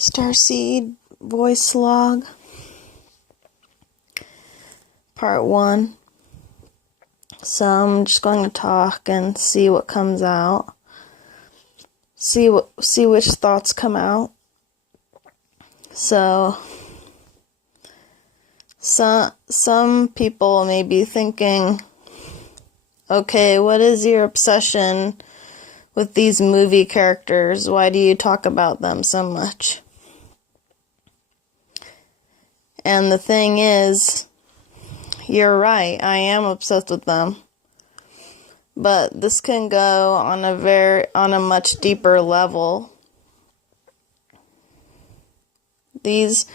Starseed voice log, part 1. So I'm just going to talk and see what comes out. See which thoughts come out. So some people may be thinking, okay, what is your obsession with these movie characters? Why do you talk about them so much? And the thing is, you're right, I am obsessed with them. But this can go on a much deeper level. These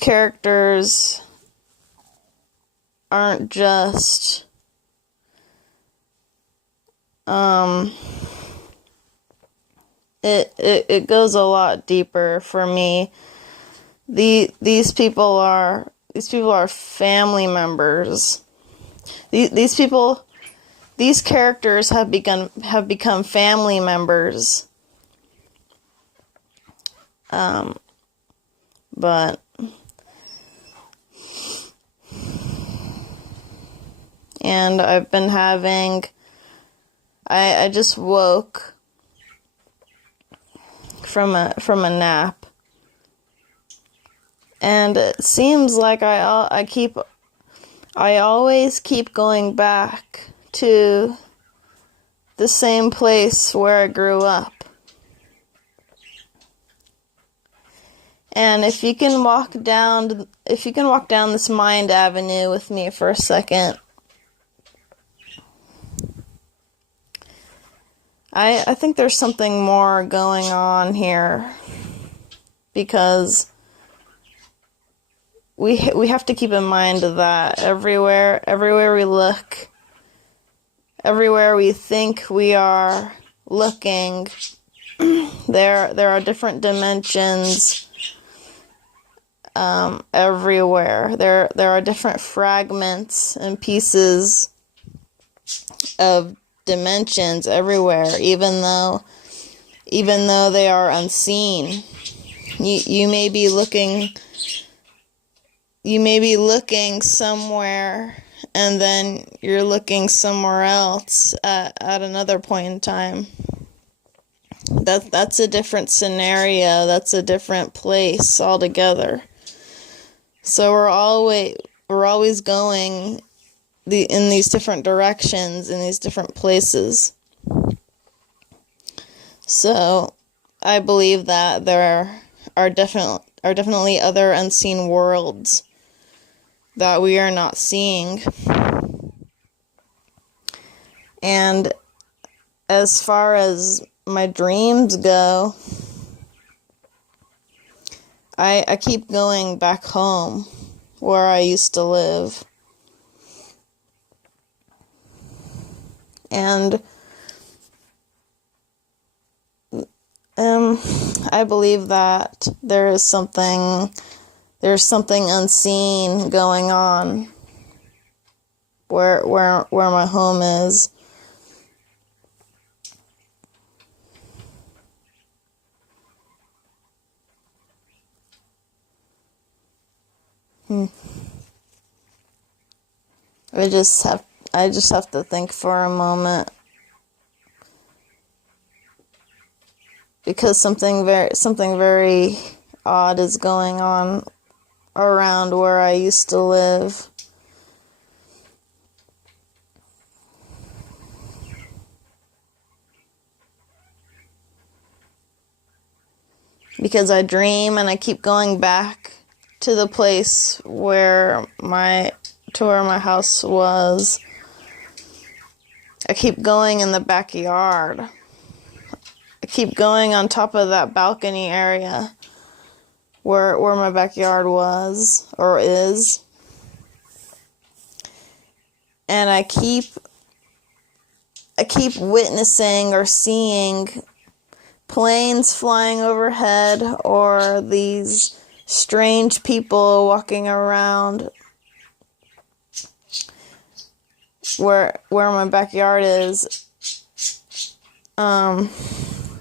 characters aren't just it goes a lot deeper for me. These people are family members. These characters have become family members. But and I've been having I just woke from a nap. And it seems like I always keep going back to the same place where I grew up. And if you can walk down this mind avenue with me for a second, I think there's something more going on here, because we have to keep in mind that everywhere we look, everywhere we think we are looking, there are different dimensions. Everywhere there are different fragments and pieces of dimensions everywhere, even though they are unseen. You may be looking somewhere, and then you're looking somewhere else at another point in time. That's a different scenario. That's a different place altogether. So we're always going in these different directions, in these different places. So I believe that there are definitely other unseen worlds that we are not seeing. And as far as my dreams go, I keep going back home where I used to live. And I believe that there's something unseen going on where my home is. I just have to think for a moment, because something very odd is going on around where I used to live. Because I dream and I keep going back to the place where my house was. I keep going in the backyard. I keep going on top of that balcony area where my backyard was or is. And I keep witnessing or seeing planes flying overhead, or these strange people walking around where my backyard is,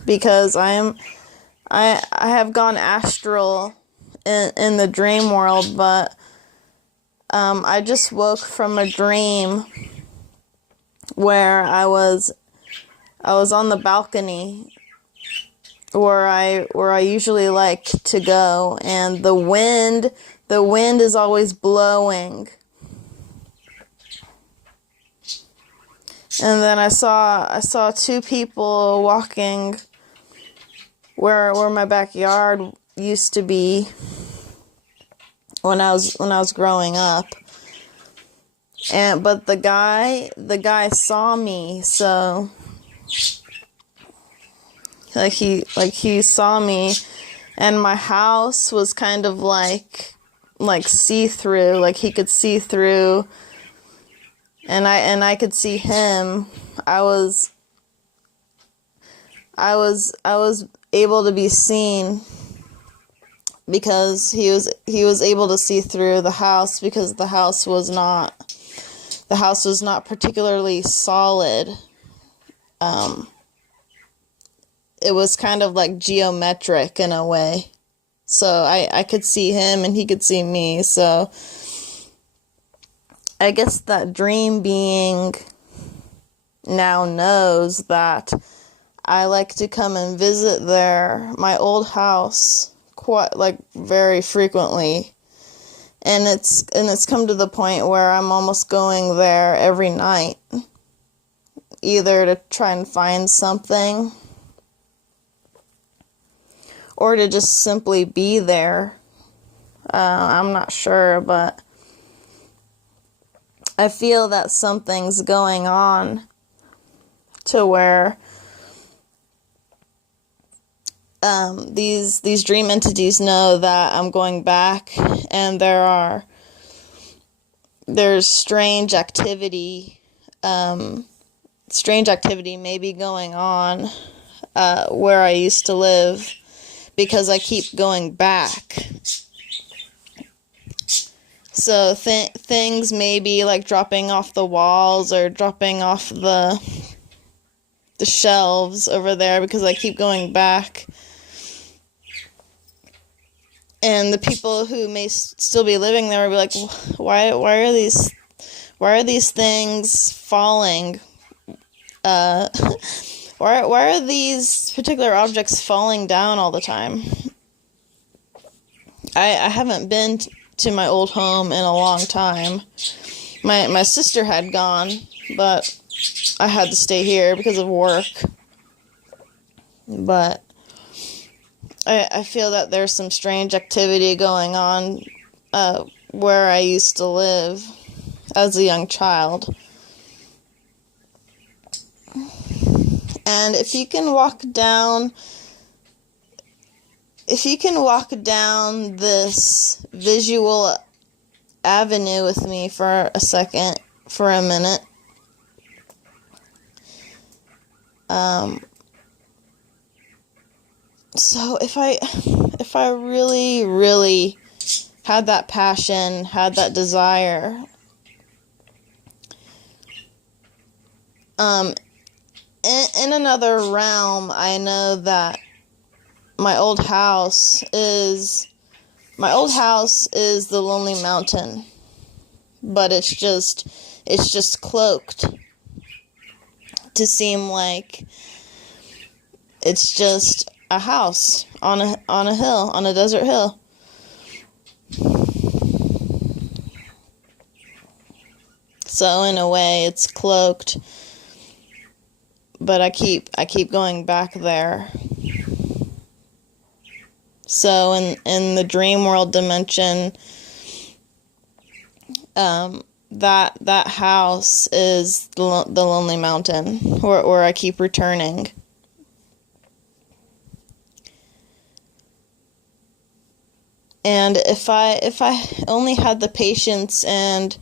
because I have gone astral in the dream world, but I just woke from a dream where I was on the balcony where I usually like to go, and the wind is always blowing. And then I saw two people walking where my backyard used to be when I was growing up. But the guy saw me, so he saw me, and my house was kind of like see-through, like he could see through, and I could see him. I was able to be seen because he was able to see through the house, because the house was not particularly solid. It was kind of like geometric in a way. So I could see him and he could see me. So I guess that dream being now knows that I like to come and visit my old house quite very frequently. And it's come to the point where I'm almost going there every night, either to try and find something or to just simply be there. I'm not sure, but I feel that something's going on to where these dream entities know that I'm going back, and there's strange activity maybe going on where I used to live, because I keep going back. So things maybe like dropping off the walls or dropping off the shelves over there, because I keep going back. And the people who may still be living there will be like, why are these things falling? Why are these particular objects falling down all the time? I haven't been to my old home in a long time. My sister had gone, but I had to stay here because of work. But I feel that there's some strange activity going on where I used to live as a young child. And if you can walk down this visual avenue with me for a minute. So if I really, really had that passion, had that desire, in another realm, I know that my old house is the Lonely Mountain, but it's just cloaked to seem like it's just a house on a hill, on a desert hill. So in a way, it's cloaked, but I keep going back there. So in the dream world dimension, that house is the Lonely Mountain, where I keep returning. And if I only had the patience, and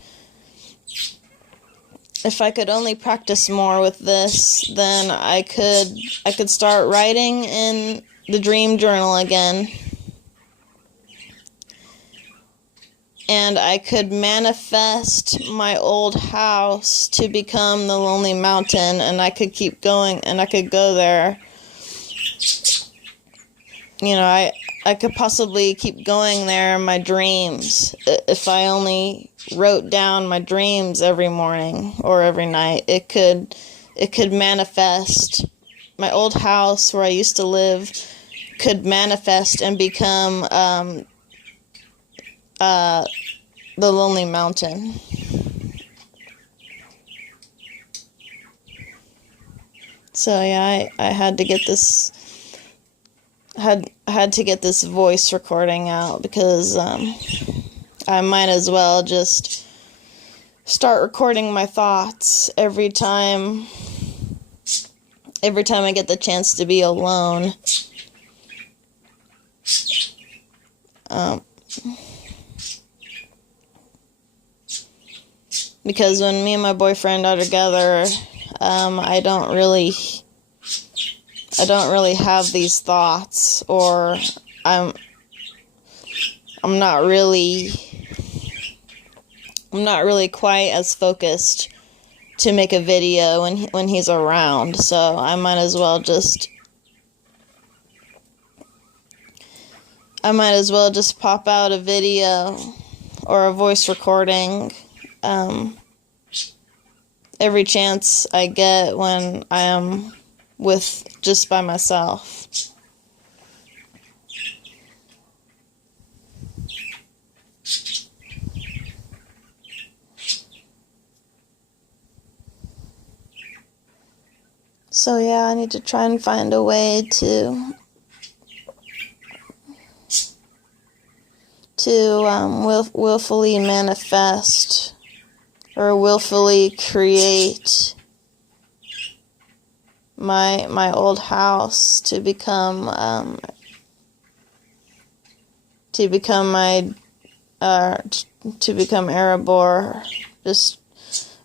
if I could only practice more with this, then I could start writing in the dream journal again. And I could manifest my old house to become the Lonely Mountain, and I could keep going, and I could go there I could possibly keep going there in my dreams. If I only wrote down my dreams every morning or every night, it could manifest. My old house where I used to live could manifest and become the Lonely Mountain. So yeah, I had to get this had to get this voice recording out, because I might as well just start recording my thoughts every time I get the chance to be alone. Because when me and my boyfriend are together, I don't really have these thoughts, or I'm not really quite as focused to make a video when he's around. So I might as well just pop out a video or a voice recording every chance I get when I am just by myself. So yeah, I need to try and find a way to willfully manifest or willfully create my old house to become Erebor. Just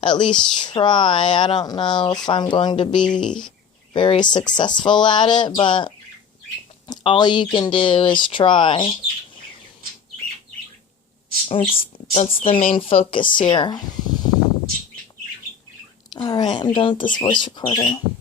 at least try. I don't know if I'm going to be very successful at it, but all you can do is try. That's the main focus here. Alright, I'm done with this voice recording.